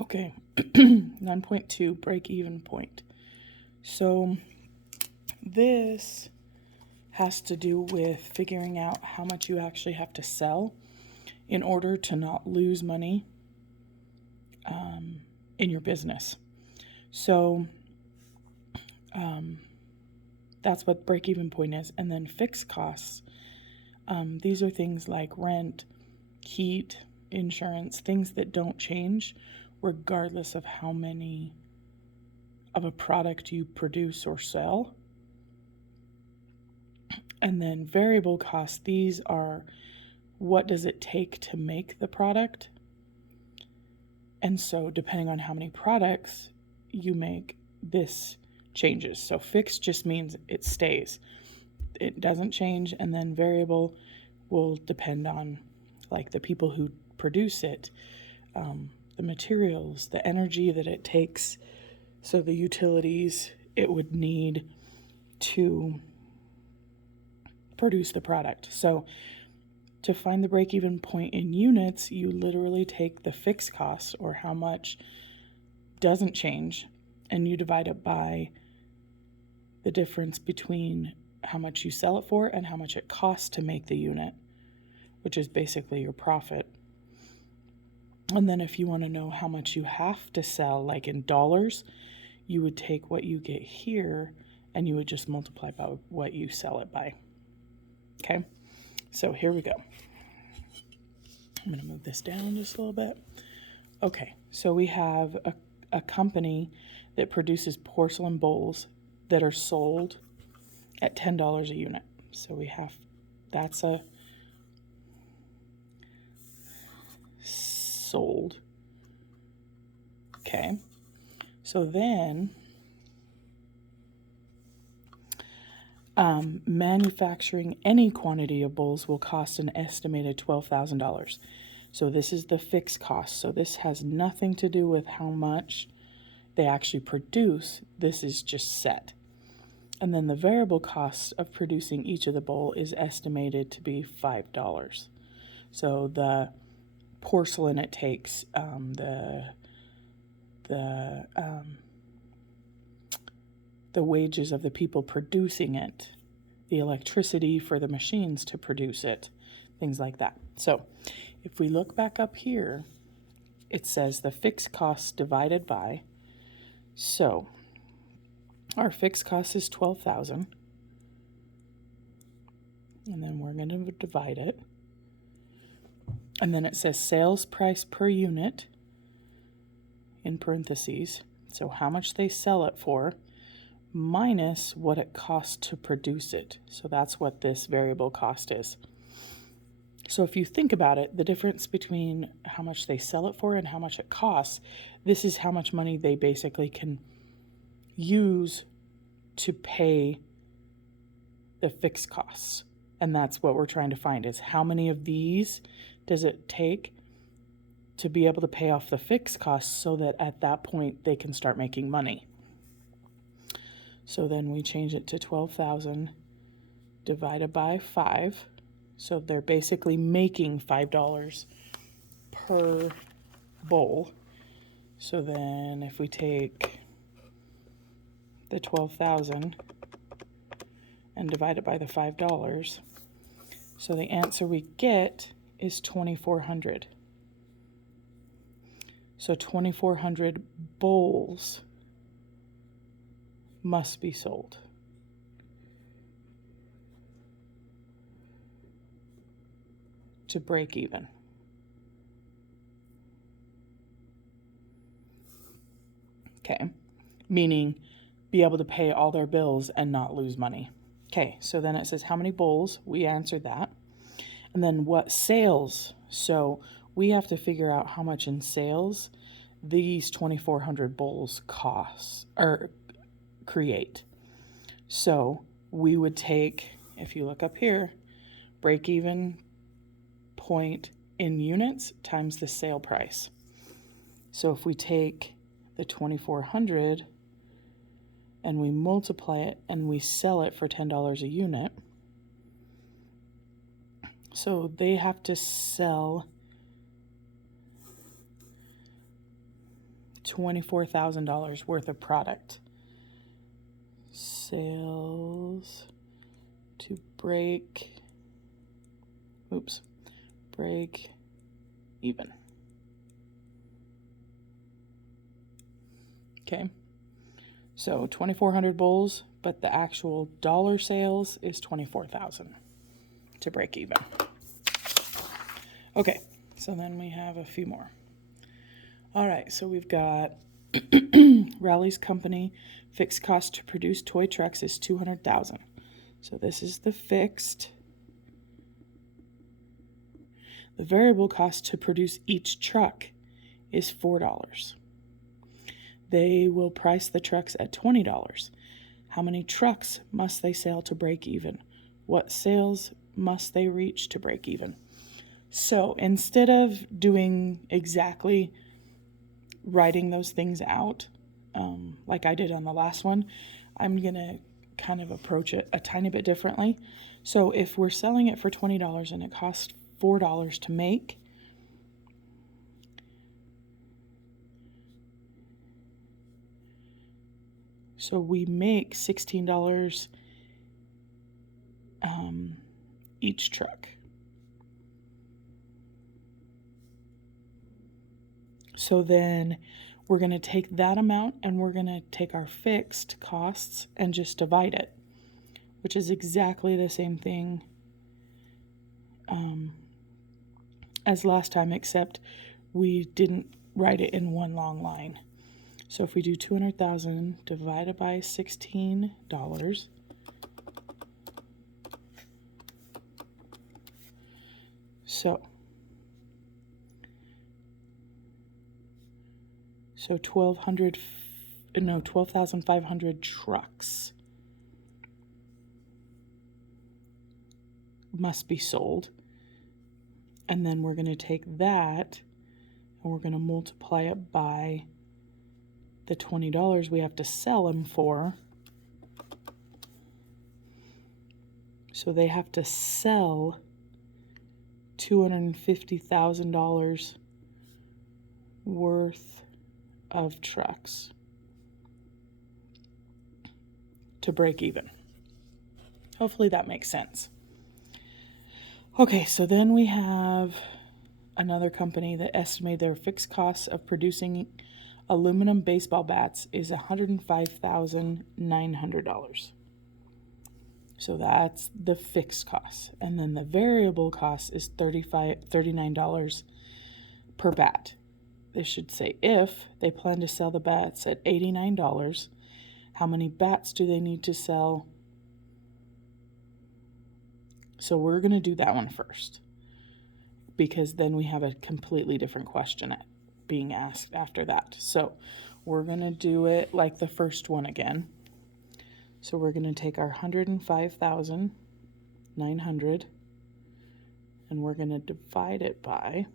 Okay, 9.2 break-even point. So this has to do with figuring out how much you actually have to sell in order to not lose money in your business. So that's what break-even point is. And then fixed costs. These are things like rent, heat, insurance, things that don't change regardless of how many of a product you produce or sell. And then variable costs, these are what does it take to make the product. And so depending on how many products you make, this changes. So fixed just means it stays. It doesn't change. And then variable will depend on like the people who produce it, the materials, the energy that it takes. So the utilities it would need to produce the product. So to find the break-even point in units, you literally take the fixed cost, or how much doesn't change, and you divide it by the difference between how much you sell it for and how much it costs to make the unit, which is basically your profit. And then if you want to know how much you have to sell, like in dollars, you would take what you get here and you would just multiply by what you sell it by. Okay, so here we go. I'm going to move this down just a little bit. Okay, so we have a company that produces porcelain bowls that are sold at $10 a unit. So we have, that's a sold. Okay, so then manufacturing any quantity of bowls will cost an estimated $12,000. So this is the fixed cost. So this has nothing to do with how much they actually produce. This is just set. And then the variable cost of producing each of the bowl is estimated to be $5. So the porcelain it takes, the wages of the people producing it, the electricity for the machines to produce it, things like that. So if we look back up here, it says the fixed cost divided by. So our fixed cost is $12,000. And then we're going to divide it. And then it says sales price per unit in parentheses. So how much they sell it for minus what it costs to produce it. So that's what this variable cost is. So if you think about it, the difference between how much they sell it for and how much it costs, this is how much money they basically can use to pay the fixed costs. And that's what we're trying to find, is how many of these does it take to be able to pay off the fixed costs so that at that point they can start making money. So then we change it to 12,000 divided by 5. So they're basically making $5 per bowl. So then if we take the 12,000 and divide it by the $5, so the answer we get is 2,400. So 2,400 bowls must be sold. To break even. Okay, meaning be able to pay all their bills and not lose money. Okay, so then it says how many bowls, we answered that. And then what sales, so we have to figure out how much in sales these 2,400 bowls cost or create. So we would take, if you look up here, break even point in units times the sale price. So if we take the 2,400 and we multiply it and we sell it for $10 a unit, so they have to sell $24,000 worth of product. Sales to break even. Okay, so 2,400 bowls, but the actual dollar sales is 24,000 to break even. Okay, so then we have a few more. All right, so we've got Rally's company fixed cost to produce toy trucks is 200,000. So this is the fixed. The variable cost to produce each truck is $4. They will price the trucks at $20. How many trucks must they sell to break even? What sales must they reach to break even? So instead of doing exactly writing those things out, like I did on the last one, I'm going to kind of approach it a tiny bit differently. So if we're selling it for $20 and it costs $4 to make, so we make $16 each truck. So then we're going to take that amount and we're going to take our fixed costs and just divide it, which is exactly the same thing as last time, except we didn't write it in one long line. So if we do 200,000 divided by $16, so 12,500 trucks must be sold. And then we're going to take that and we're going to multiply it by the $20 we have to sell them for. So they have to sell $250,000 worth of trucks to break even. Hopefully that makes sense. Okay, so then we have another company that estimated their fixed costs of producing aluminum baseball bats is $105,900. So that's the fixed cost. And then the variable cost is $39 per bat. They should say if they plan to sell the bats at $89, how many bats do they need to sell? So we're going to do that one first, because then we have a completely different question being asked after that. So we're going to do it like the first one again. So we're going to take our 105,900 and we're going to divide it by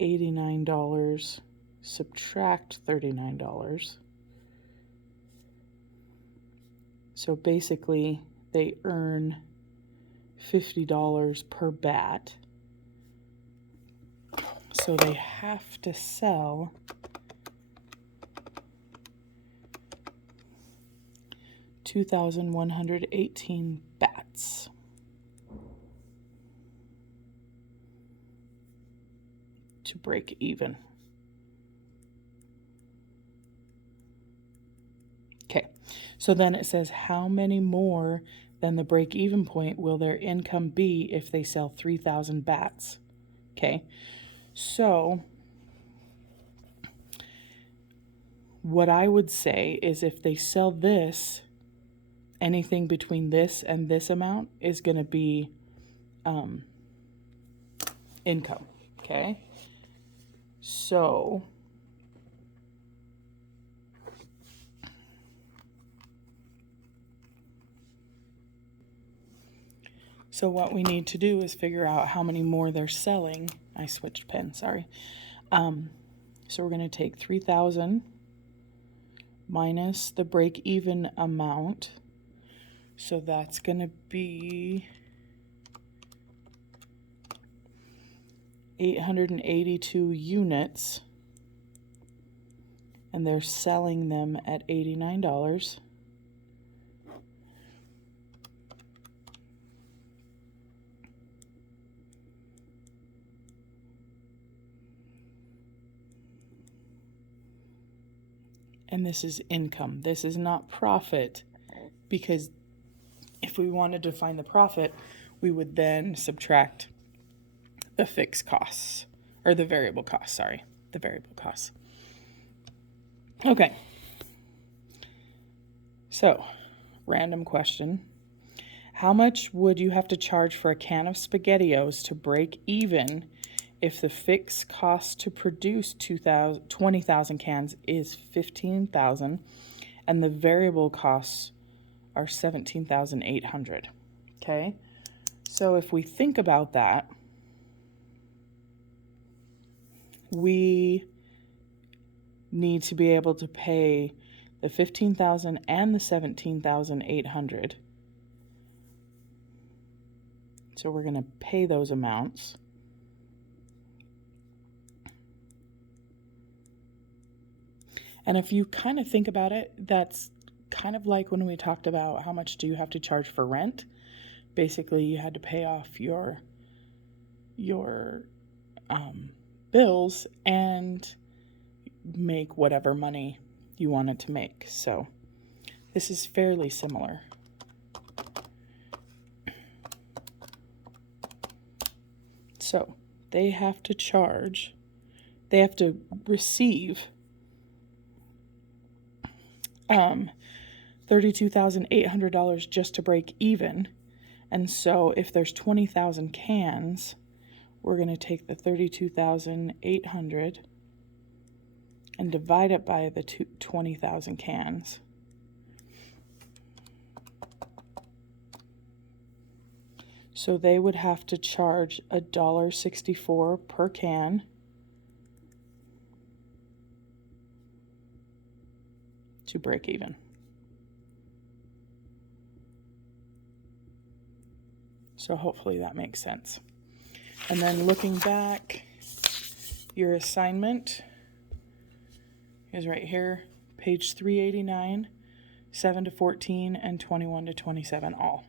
$89, subtract $39. So basically they earn $50 per bat. So they have to sell 2,118 bats. To break even. Okay, so then it says how many more than the break-even point will their income be if they sell 3,000 bats? Okay, so what I would say is if they sell this, anything between this and this amount is going to be income. Okay, so what we need to do is figure out how many more they're selling. I switched pen, sorry. So we're going to take 3,000 minus the break-even amount. So that's going to be 882 units and they're selling them at $89. And this is income. This is not profit, because if we wanted to find the profit, we would then subtract the fixed costs, or the variable costs, the variable costs. Okay. So, random question. How much would you have to charge for a can of SpaghettiOs to break even if the fixed cost to produce 20,000 cans is $15,000 and the variable costs are $17,800? Okay, so if we think about that, we need to be able to pay the $15,000 and the $17,800. So we're going to pay those amounts. And if you kind of think about it, that's kind of like when we talked about how much do you have to charge for rent. Basically, you had to pay off your bills and make whatever money you wanted to make. So this is fairly similar. So they have to receive $32,800 just to break even. And so if there's 20,000 cans, we're going to take the 32,800 and divide it by the 20,000 cans. So they would have to charge $1.64 per can to break even. So hopefully that makes sense. And then looking back, your assignment is right here, page 389, 7 to 14, and 21 to 27 all.